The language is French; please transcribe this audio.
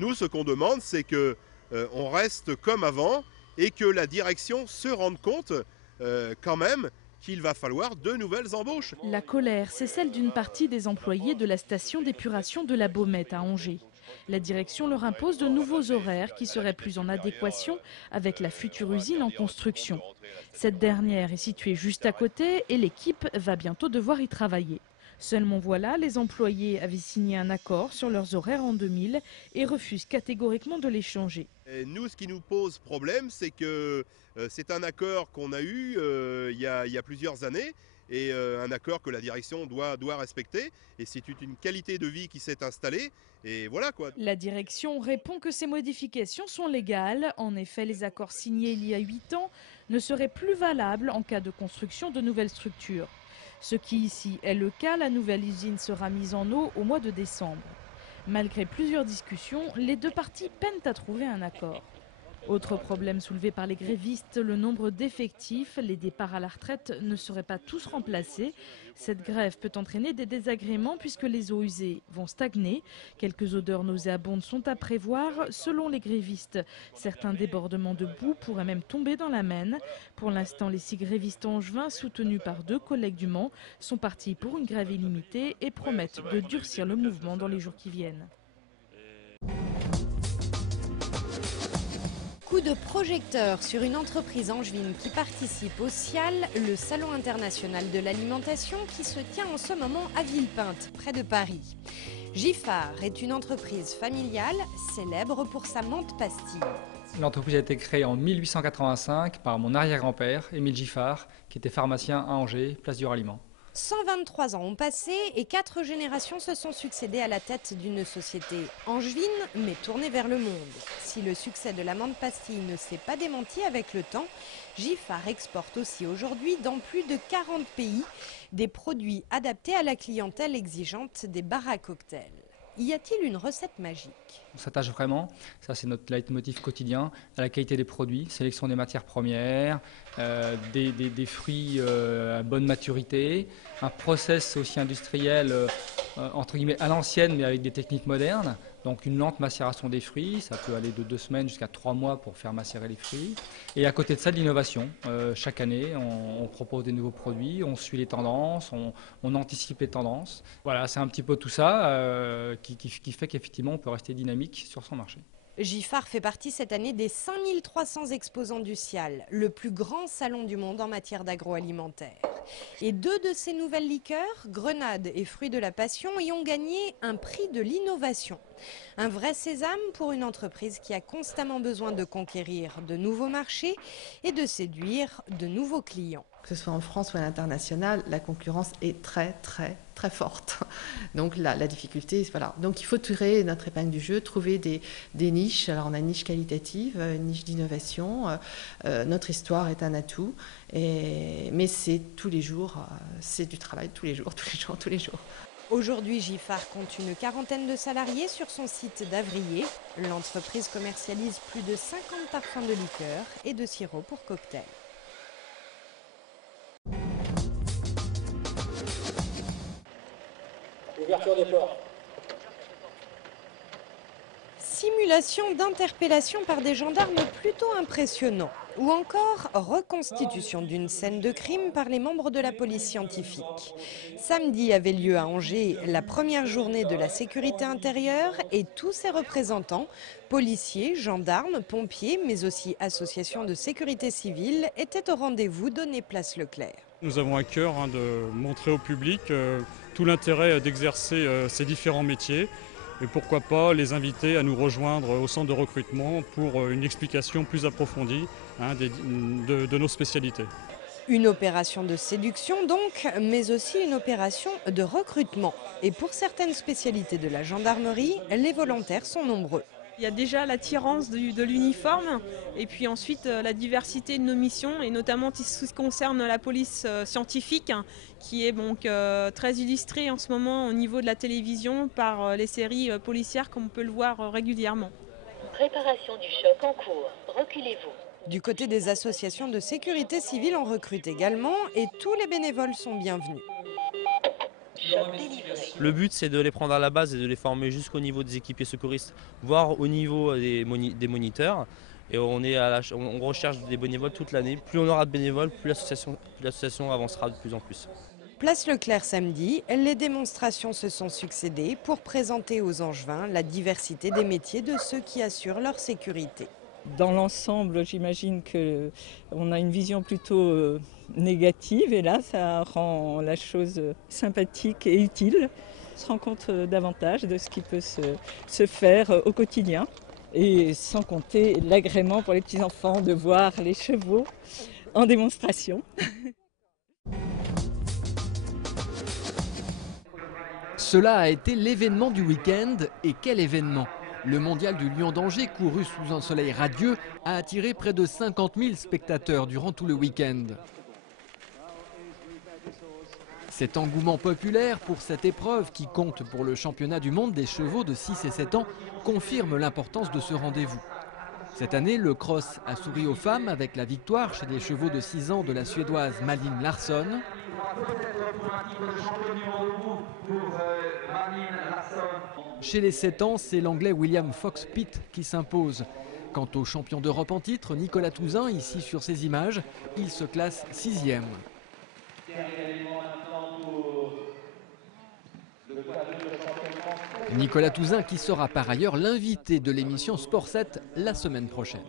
Nous, ce qu'on demande, c'est que on reste comme avant et que la direction se rende compte quand même qu'il va falloir de nouvelles embauches. La colère, c'est celle d'une partie des employés de la station d'épuration de la Baumette à Angers. La direction leur impose de nouveaux horaires qui seraient plus en adéquation avec la future usine en construction. Cette dernière est située juste à côté et l'équipe va bientôt devoir y travailler. Seulement voilà, les employés avaient signé un accord sur leurs horaires en 2000 et refusent catégoriquement de les changer. Et nous, ce qui nous pose problème, c'est que c'est un accord qu'on a eu il y a plusieurs années et un accord que la direction doit respecter. Et c'est une qualité de vie qui s'est installée. Et voilà quoi. La direction répond que ces modifications sont légales. En effet, les accords signés il y a 8 ans ne seraient plus valables en cas de construction de nouvelles structures. Ce qui ici est le cas, la nouvelle usine sera mise en eau au mois de décembre. Malgré plusieurs discussions, les deux parties peinent à trouver un accord. Autre problème soulevé par les grévistes, le nombre d'effectifs. Les départs à la retraite ne seraient pas tous remplacés. Cette grève peut entraîner des désagréments puisque les eaux usées vont stagner. Quelques odeurs nauséabondes sont à prévoir. Selon les grévistes, certains débordements de boue pourraient même tomber dans la Maine. Pour l'instant, les 6 grévistes angevins, soutenus par 2 collègues du Mans, sont partis pour une grève illimitée et promettent de durcir le mouvement dans les jours qui viennent. Coup de projecteur sur une entreprise angevine qui participe au SIAL, le Salon international de l'alimentation qui se tient en ce moment à Villepinte, près de Paris. Giffard est une entreprise familiale célèbre pour sa menthe pastille. L'entreprise a été créée en 1885 par mon arrière-grand-père, Émile Giffard, qui était pharmacien à Angers, place du Ralliement. 123 ans ont passé et 4 générations se sont succédées à la tête d'une société angevine mais tournée vers le monde. Si le succès de la menthe pastille ne s'est pas démenti avec le temps, Giffard exporte aussi aujourd'hui dans plus de 40 pays des produits adaptés à la clientèle exigeante des bars à cocktails. Y a-t-il une recette magique ? On s'attache vraiment, ça c'est notre leitmotiv quotidien, à la qualité des produits, sélection des matières premières, des fruits à bonne maturité, un process aussi industriel entre guillemets à l'ancienne mais avec des techniques modernes, donc une lente macération des fruits, ça peut aller de 2 semaines jusqu'à 3 mois pour faire macérer les fruits. Et à côté de ça, de l'innovation. Chaque année, on propose des nouveaux produits, on suit les tendances, on anticipe les tendances. Voilà, c'est un petit peu tout ça qui fait qu'effectivement on peut rester dynamique sur son marché. Giffard fait partie cette année des 5300 exposants du SIAL, le plus grand salon du monde en matière d'agroalimentaire. Et 2 de ces nouvelles liqueurs, Grenade et Fruits de la Passion, y ont gagné un prix de l'innovation. Un vrai sésame pour une entreprise qui a constamment besoin de conquérir de nouveaux marchés et de séduire de nouveaux clients. Que ce soit en France ou à l'international, la concurrence est très forte. Donc la difficulté, voilà. Donc il faut tirer notre épingle du jeu, trouver des niches. Alors on a une niche qualitative, une niche d'innovation. Notre histoire est un atout. Mais c'est tous les jours, c'est du travail tous les jours. Aujourd'hui, Giffard compte une 40aine de salariés sur son site d'Avrier. L'entreprise commercialise plus de 50 parfums de liqueurs et de sirops pour cocktails. Ouverture des portes. Simulation d'interpellation par des gendarmes plutôt impressionnant. Ou encore reconstitution d'une scène de crime par les membres de la police scientifique. Samedi avait lieu à Angers la première journée de la sécurité intérieure et tous ses représentants, policiers, gendarmes, pompiers, mais aussi associations de sécurité civile, étaient au rendez-vous donné place Leclerc. Nous avons à cœur de montrer au public tout l'intérêt d'exercer ces différents métiers et pourquoi pas les inviter à nous rejoindre au centre de recrutement pour une explication plus approfondie de nos spécialités. Une opération de séduction donc, mais aussi une opération de recrutement. Et pour certaines spécialités de la gendarmerie, les volontaires sont nombreux. Il y a déjà l'attirance de l'uniforme et puis ensuite la diversité de nos missions et notamment tout ce qui concerne la police scientifique qui est donc très illustrée en ce moment au niveau de la télévision par les séries policières comme on peut le voir régulièrement. Préparation du choc en cours. Reculez-vous. Du côté des associations de sécurité civile, on recrute également et tous les bénévoles sont bienvenus. choc délivré. Le but, c'est de les prendre à la base et de les former jusqu'au niveau des équipiers secouristes, voire au niveau des moniteurs. Et on recherche des bénévoles toute l'année. Plus on aura de bénévoles, plus l'association avancera de plus en plus. Place Leclerc samedi, les démonstrations se sont succédées pour présenter aux Angevins la diversité des métiers de ceux qui assurent leur sécurité. Dans l'ensemble, j'imagine qu'on a une vision plutôt négative et là, ça rend la chose sympathique et utile. On se rend compte davantage de ce qui peut se faire au quotidien. Et sans compter l'agrément pour les petits-enfants de voir les chevaux en démonstration. Cela a été l'événement du week-end. Et quel événement! Le mondial du Lion d'Angers, couru sous un soleil radieux, a attiré près de 50 000 spectateurs durant tout le week-end. Cet engouement populaire pour cette épreuve qui compte pour le championnat du monde des chevaux de 6 et 7 ans confirme l'importance de ce rendez-vous. Cette année, le cross a souri aux femmes avec la victoire chez les chevaux de 6 ans de la Suédoise Malin Larsson. Chez les 7 ans, c'est l'anglais William Fox-Pitt qui s'impose. Quant au champion d'Europe en titre, Nicolas Touzin, ici sur ces images, il se classe 6e. Nicolas Touzin qui sera par ailleurs l'invité de l'émission Sport 7 la semaine prochaine.